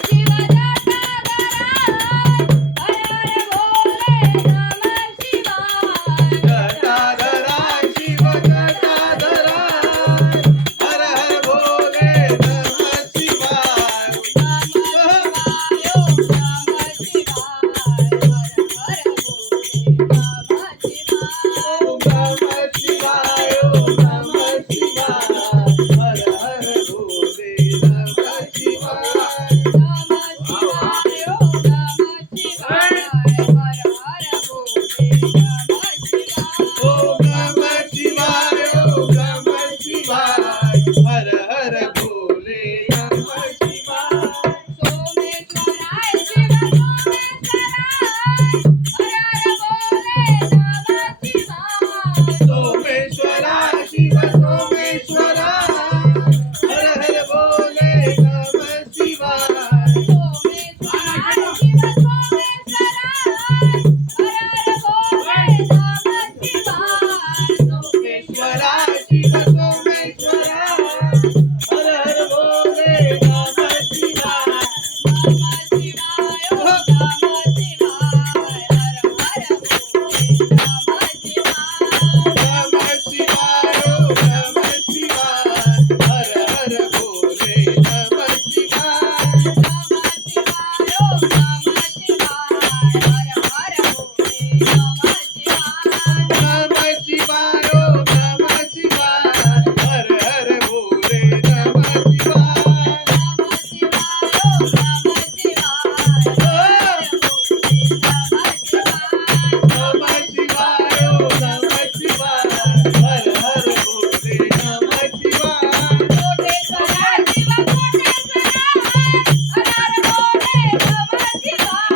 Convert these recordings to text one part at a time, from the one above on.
शिव जटाधरा हर हर भोले नमः शिवाय जटाधरा शिव जटाधरा हर हर भोले नमः शिवाय ओम नमः शिवाय ओम नमः शिवाय हर हर भोले नमः शिवाय नमः शिवाय ओम नमः शिवाय हर हर भोले नमः शिवाय ओम नमः शिवाय ओम नमः शिवाय हर हर भोले नमः शिवाय सोमेश्वराय शिव सोमेश्वराय सोमेश्वराय हर हर भोले नमः शिवाय सोमेश्वराय शिव सोमेश्वराय शिव सोमेश्वराय हर हर भोले नमः शिवाय सोमेश्वराय शिव सोमेश्वराय नमः शिवाय हर हर भोले नमः शिवाय नमः शिवाय ओम नमः शिवाय हर हर भोले नमः शिवाय नमः शिवाय ओम नमः शिवाय हर हर भोले नमः शिवाय नमः शिवाय ओम नमः शिवाय हर हर भोले नमः शिवाय नमः शिवाय ओम नमः शिवाय हर हर भोले नमः शिवाय कोटेश्वराय शिव कोटेश्वराय हर हर भोले नमः शिवाय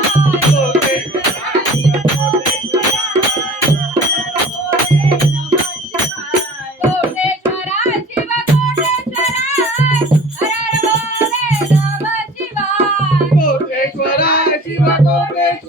कोटेश्वराय शिव कोटेश्वराय हर हर भोले नमः शिवाय कोटेश्वराय शिव कोटेश्वराय हर हर भोले नमः शिवाय कोटेश्वराय शिव कोटेश्वराय